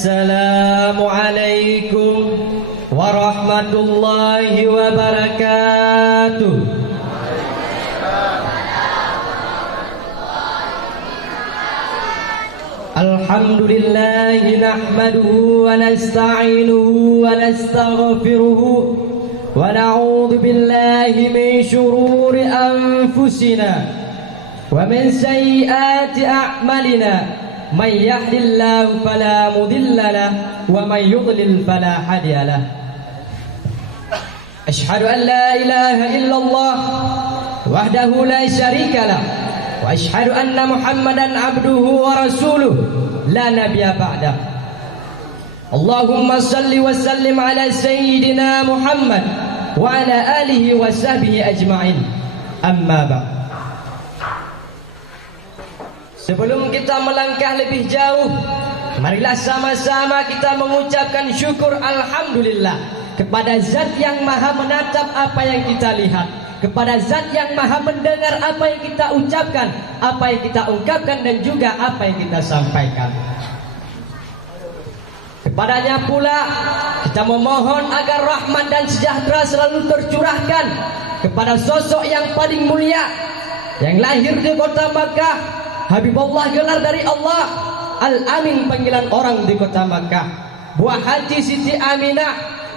Assalamualaikum warahmatullahi wabarakatuh. Alhamdulillahi nahmaduhu wa nasta'inuhu wa nastaghfiruhu wa na'udzu billahi min shururi anfusina wa min sayyiati a'malina. Man yahdihillahu fala mudilla lahu wa man yudlil fala hadiya lahu. Asyhadu an la ilaha illallah wahdahu la syarika lah wa asyhadu anna Muhammadan abduhu wa rasuluh la nabiyya ba'dah. Allahumma salli wa sallim ala sayyidina Muhammad wa ala alihi wa sahbihi ajma'in. Amma ba'd. Sebelum kita melangkah lebih jauh, marilah sama-sama kita mengucapkan syukur alhamdulillah kepada Zat yang Maha menatap apa yang kita lihat, kepada Zat yang Maha mendengar apa yang kita ucapkan, apa yang kita ungkapkan, dan juga apa yang kita sampaikan. Kepadanya pula kita memohon agar rahmat dan sejahtera selalu tercurahkan kepada sosok yang paling mulia, yang lahir di kota Makkah, Habibullah gelar dari Allah, Al-Amin panggilan orang di kota Makkah, buah hati Siti Aminah,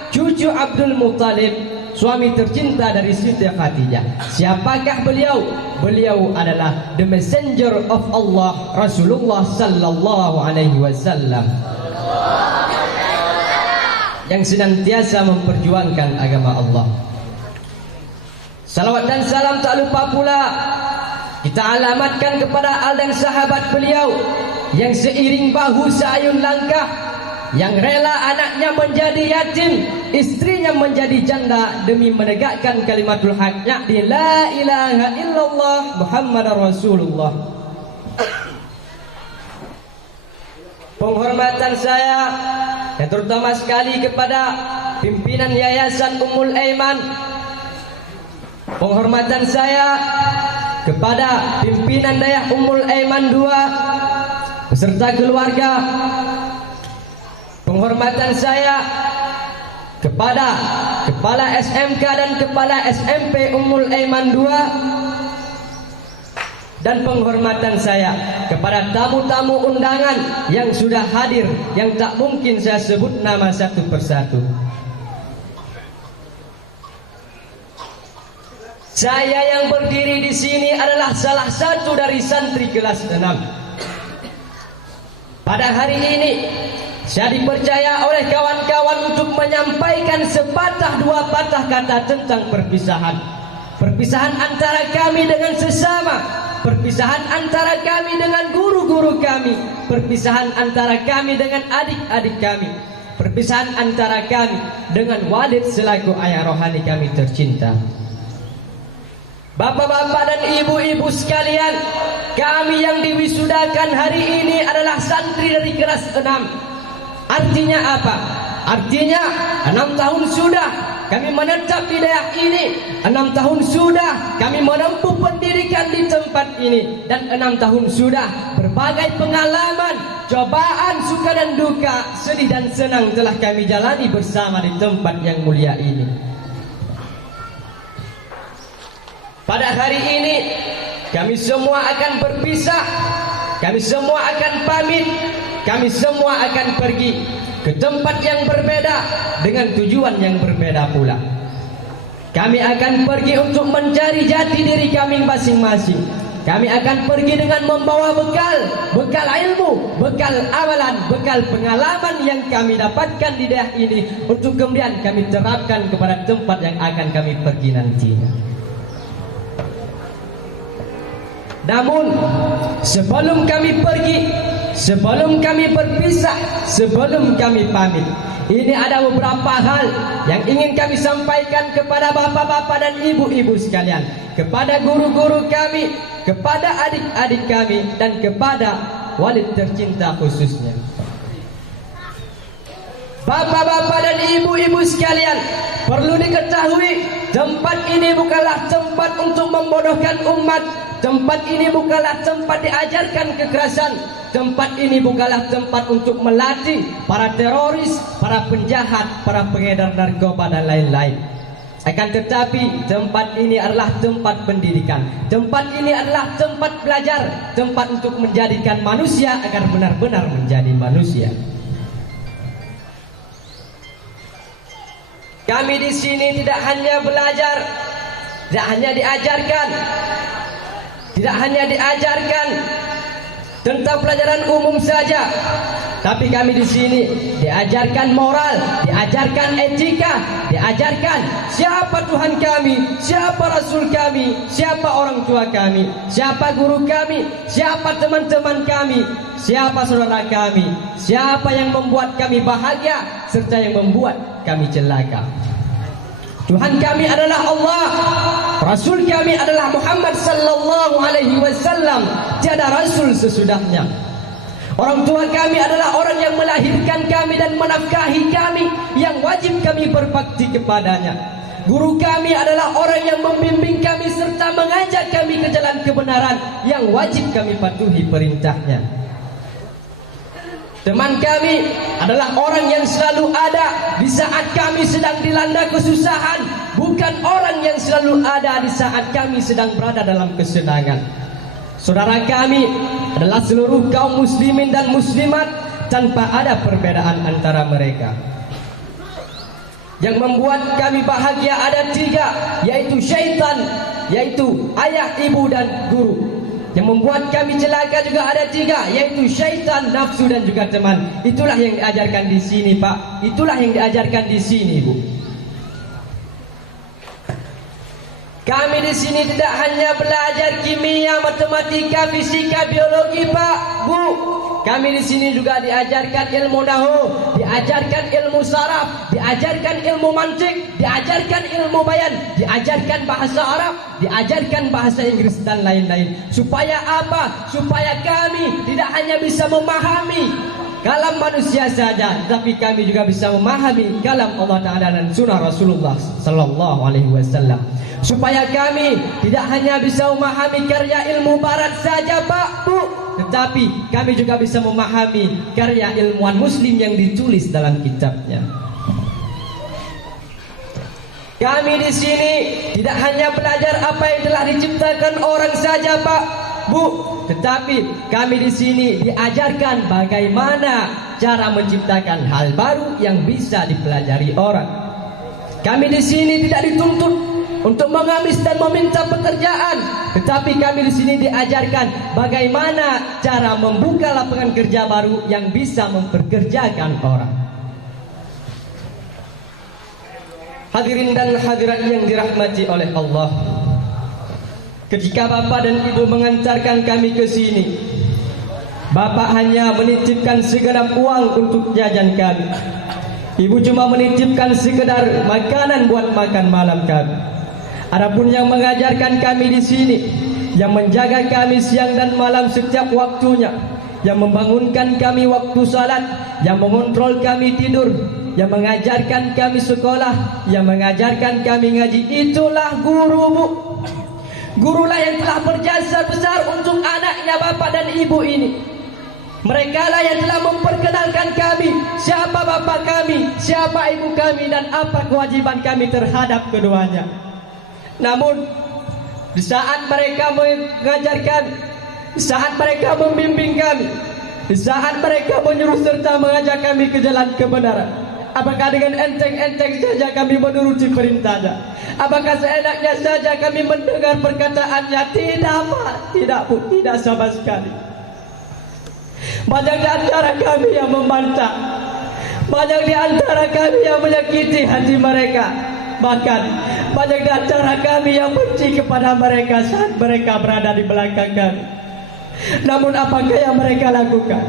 cucu Abdul Muttalib, suami tercinta dari Siti Khadijah. Siapakah beliau? Beliau adalah the messenger of Allah, Rasulullah sallallahu alaihi wasallam, yang senantiasa memperjuangkan agama Allah. Salawat dan salam tak lupa pula kita alamatkan kepada al dan sahabat beliau yang seiring bahu seayun langkah, yang rela anaknya menjadi yatim, istrinya menjadi janda demi menegakkan kalimatul haq, yakni la ilaha illallah Muhammadar Rasulullah. Penghormatan saya yang terutama sekali kepada pimpinan Yayasan Ummul Aiman. Penghormatan saya kepada pimpinan Dayah Ummul Aiman 2 beserta keluarga. Penghormatan saya kepada Kepala SMK dan Kepala SMP Ummul Aiman 2. Dan penghormatan saya kepada tamu-tamu undangan yang sudah hadir, yang tak mungkin saya sebut nama satu persatu. Saya yang berdiri di sini adalah salah satu dari santri kelas 6. Pada hari ini saya dipercaya oleh kawan-kawan untuk menyampaikan sepatah dua patah kata tentang perpisahan. Perpisahan antara kami dengan sesama, perpisahan antara kami dengan guru-guru kami, perpisahan antara kami dengan adik-adik kami, perpisahan antara kami dengan Walid selaku ayah rohani kami tercinta. Bapak-bapak dan ibu-ibu sekalian, kami yang diwisudakan hari ini adalah santri dari kelas 6. Artinya apa? Artinya 6 tahun sudah kami menetap di daerah ini, 6 tahun sudah kami menempuh pendidikan di tempat ini, dan 6 tahun sudah berbagai pengalaman, cobaan, suka dan duka, sedih dan senang telah kami jalani bersama di tempat yang mulia ini. Pada hari ini kami semua akan berpisah, kami semua akan pamit, kami semua akan pergi ke tempat yang berbeda dengan tujuan yang berbeda pula. Kami akan pergi untuk mencari jati diri kami masing-masing. Kami akan pergi dengan membawa bekal ilmu, bekal amalan, bekal pengalaman yang kami dapatkan di daerah ini, untuk kemudian kami terapkan kepada tempat yang akan kami pergi nantinya. Namun sebelum kami pergi, sebelum kami berpisah, sebelum kami pamit, ini ada beberapa hal yang ingin kami sampaikan kepada bapak-bapak dan ibu-ibu sekalian, kepada guru-guru kami, kepada adik-adik kami, dan kepada Walid tercinta khususnya. Bapak-bapak dan ibu-ibu sekalian, perlu diketahui, tempat ini bukanlah tempat untuk membodohkan umat, Tempat ini bukanlah tempat diajarkan kekerasan. Tempat ini bukanlah tempat untuk melatih para teroris, para penjahat, para pengedar narkoba dan lain-lain. Akan tetapi tempat ini adalah tempat pendidikan. Tempat ini adalah tempat belajar, tempat untuk menjadikan manusia agar benar-benar menjadi manusia. Kami di sini tidak hanya belajar, tidak hanya diajarkan tentang pelajaran umum saja, tapi kami di sini diajarkan moral, diajarkan etika, diajarkan siapa Tuhan kami, siapa Rasul kami, siapa orang tua kami, siapa guru kami, siapa teman-teman kami, siapa saudara kami, siapa yang membuat kami bahagia, serta yang membuat kami celaka. Tuhan kami adalah Allah, Rasul kami adalah Muhammad sallallahu alaihi wasallam, tiada rasul sesudahnya. Orang tua kami adalah orang yang melahirkan kami dan menafkahi kami, yang wajib kami berbakti kepadanya. Guru kami adalah orang yang membimbing kami serta mengajak kami ke jalan kebenaran, yang wajib kami patuhi perintahnya. Teman kami adalah orang yang selalu ada di saat kami sedang dilanda kesusahan, bukan orang yang selalu ada di saat kami sedang berada dalam kesenangan. Saudara kami adalah seluruh kaum muslimin dan muslimat tanpa ada perbedaan antara mereka. Yang membuat kami bahagia ada tiga, yaitu syaitan, yaitu ayah, ibu dan guru. Yang membuat kami celaka juga ada tiga, yaitu syaitan, nafsu dan juga teman. Itulah yang diajarkan di sini, Pak. Itulah yang diajarkan di sini, Bu. Kami di sini tidak hanya belajar kimia, matematika, fisika, biologi, Pak, Bu. Kami di sini juga diajarkan ilmu nahwu, diajarkan ilmu saraf, diajarkan ilmu mantik, diajarkan ilmu bayan, diajarkan bahasa Arab, diajarkan bahasa Inggris dan lain-lain. Supaya apa? Supaya kami tidak hanya bisa memahami kalam manusia saja, tapi kami juga bisa memahami kalam Allah Ta'ala dan sunnah Rasulullah sallallahu alaihi wasallam. Supaya kami tidak hanya bisa memahami karya ilmu barat saja, Pak, Bu, tetapi kami juga bisa memahami karya ilmuwan muslim yang ditulis dalam kitabnya. Kami di sini tidak hanya belajar apa yang telah diciptakan orang saja, Pak, Bu, tetapi kami di sini diajarkan bagaimana cara menciptakan hal baru yang bisa dipelajari orang. Kami di sini tidak dituntut untuk mengamis dan meminta pekerjaan, tetapi kami di sini diajarkan bagaimana cara membuka lapangan kerja baru yang bisa mempekerjakan orang. Hadirin dan hadirat yang dirahmati oleh Allah, ketika Bapak dan Ibu mengantarkan kami ke sini, Bapak hanya menitipkan segenap uang untuk jajan kami. Ibu cuma menitipkan sekedar makanan buat makan malam kami. Adapun yang mengajarkan kami di sini, yang menjaga kami siang dan malam setiap waktunya, yang membangunkan kami waktu salat, yang mengontrol kami tidur, yang mengajarkan kami sekolah, yang mengajarkan kami ngaji, itulah guru, Bu. Gurulah yang telah berjasa besar untuk anaknya Bapak dan Ibu ini. Mereka lah yang telah memperkenalkan kami siapa Bapak kami, siapa Ibu kami, dan apa kewajiban kami terhadap keduanya. Namun di saat mereka mengajarkan, di saat mereka membimbing kami, di saat mereka menyuruh serta mengajak kami ke jalan kebenaran, apakah dengan enteng-enteng saja kami menuruti perintahnya? Apakah seenaknya saja kami mendengar perkataannya? Tidak, Pak, tidak, Bu, tidak sama sekali. Banyak di antara kami yang membantah, banyak di antara kami yang menyakiti hati mereka, bahkan banyak di antara kami yang benci kepada mereka saat mereka berada di belakang kami. Namun apakah yang mereka lakukan?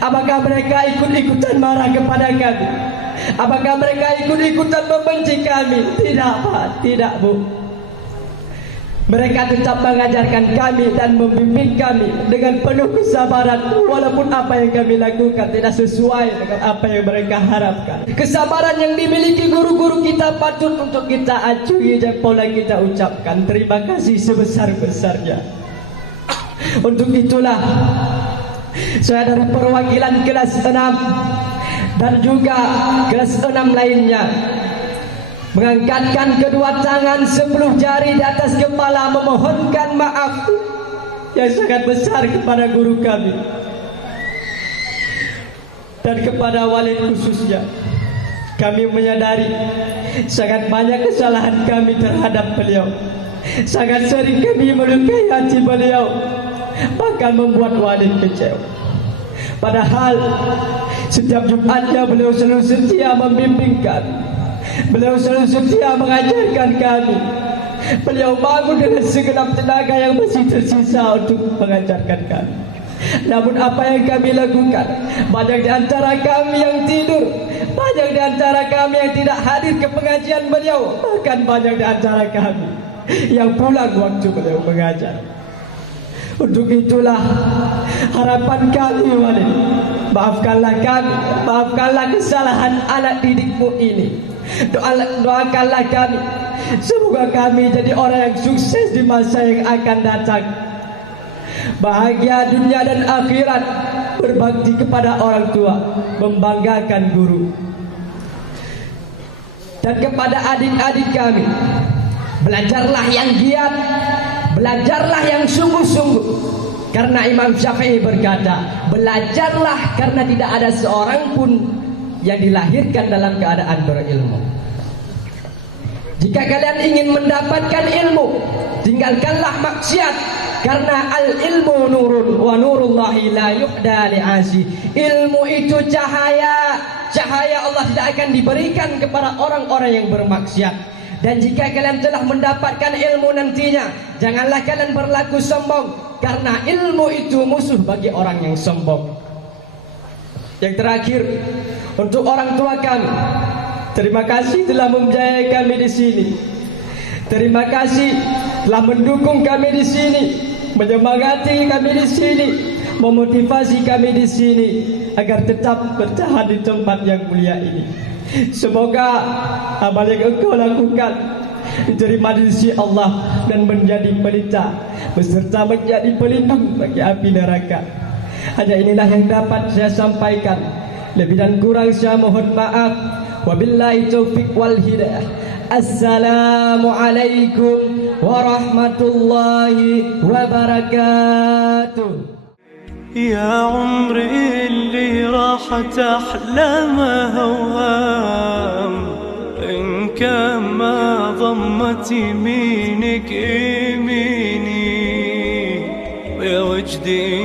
Apakah mereka ikut-ikutan marah kepada kami? Apakah mereka ikut-ikutan membenci kami? Tidak, Pak, tidak, Bu. Mereka tetap mengajarkan kami dan membimbing kami dengan penuh kesabaran, walaupun apa yang kami lakukan tidak sesuai dengan apa yang mereka harapkan. Kesabaran yang dimiliki guru-guru kita patut untuk kita acungi jempol dan kita ucapkan terima kasih sebesar-besarnya. Untuk itulah saya dari perwakilan kelas 6 dan juga kelas 6 lainnya mengangkatkan kedua tangan 10 jari di atas kepala, memohonkan maaf yang sangat besar kepada guru kami dan kepada walid khususnya. Kami menyadari sangat banyak kesalahan kami terhadap beliau. Sangat sering kami melukai hati beliau, bahkan membuat walid kecewa. Padahal setiap Jumatnya beliau selalu setia membimbing kami. Beliau selalu setia mengajarkan kami. Beliau bangun dengan segenap tenaga yang masih tersisa untuk mengajarkan kami. Namun apa yang kami lakukan, banyak di antara kami yang tidur, banyak di antara kami yang tidak hadir ke pengajian beliau, bahkan banyak di antara kami yang pulang waktu beliau mengajar. Untuk itulah harapan kami, walid, maafkanlah kami, maafkanlah kesalahan anak didikmu ini. Doakanlah kami, semoga kami jadi orang yang sukses di masa yang akan datang, bahagia dunia dan akhirat, berbakti kepada orang tua, membanggakan guru. Dan kepada adik-adik kami, belajarlah yang giat, belajarlah yang sungguh-sungguh. Karena Imam Syafi'i berkata, belajarlah karena tidak ada seorang pun yang dilahirkan dalam keadaan berilmu. Jika kalian ingin mendapatkan ilmu, tinggalkanlah maksiat, karena al-ilmu nurun wa nurullahi la yuhda li'asi. Ilmu itu cahaya, cahaya Allah tidak akan diberikan kepada orang-orang yang bermaksiat. Dan jika kalian telah mendapatkan ilmu nantinya, janganlah kalian berlaku sombong, karena ilmu itu musuh bagi orang yang sombong. Yang terakhir, untuk orang tua kami, terima kasih telah membiayai kami di sini. Terima kasih telah mendukung kami di sini, menyemangati kami di sini, memotivasi kami di sini agar tetap bertahan di tempat yang mulia ini. Semoga amal yang engkau lakukan diterima di sisi Allah dan menjadi pelita beserta menjadi pelindung bagi api neraka. Hanya inilah yang dapat saya sampaikan. Lebih dan kurang saya mohon maaf. Wabillahi taufiq wal hidayah. Assalamualaikum warahmatullahi wabarakatuh. يا عمري اللي راحت أحلامها وهام، إن كان ما ضمت يمينك يميني يا وجدي.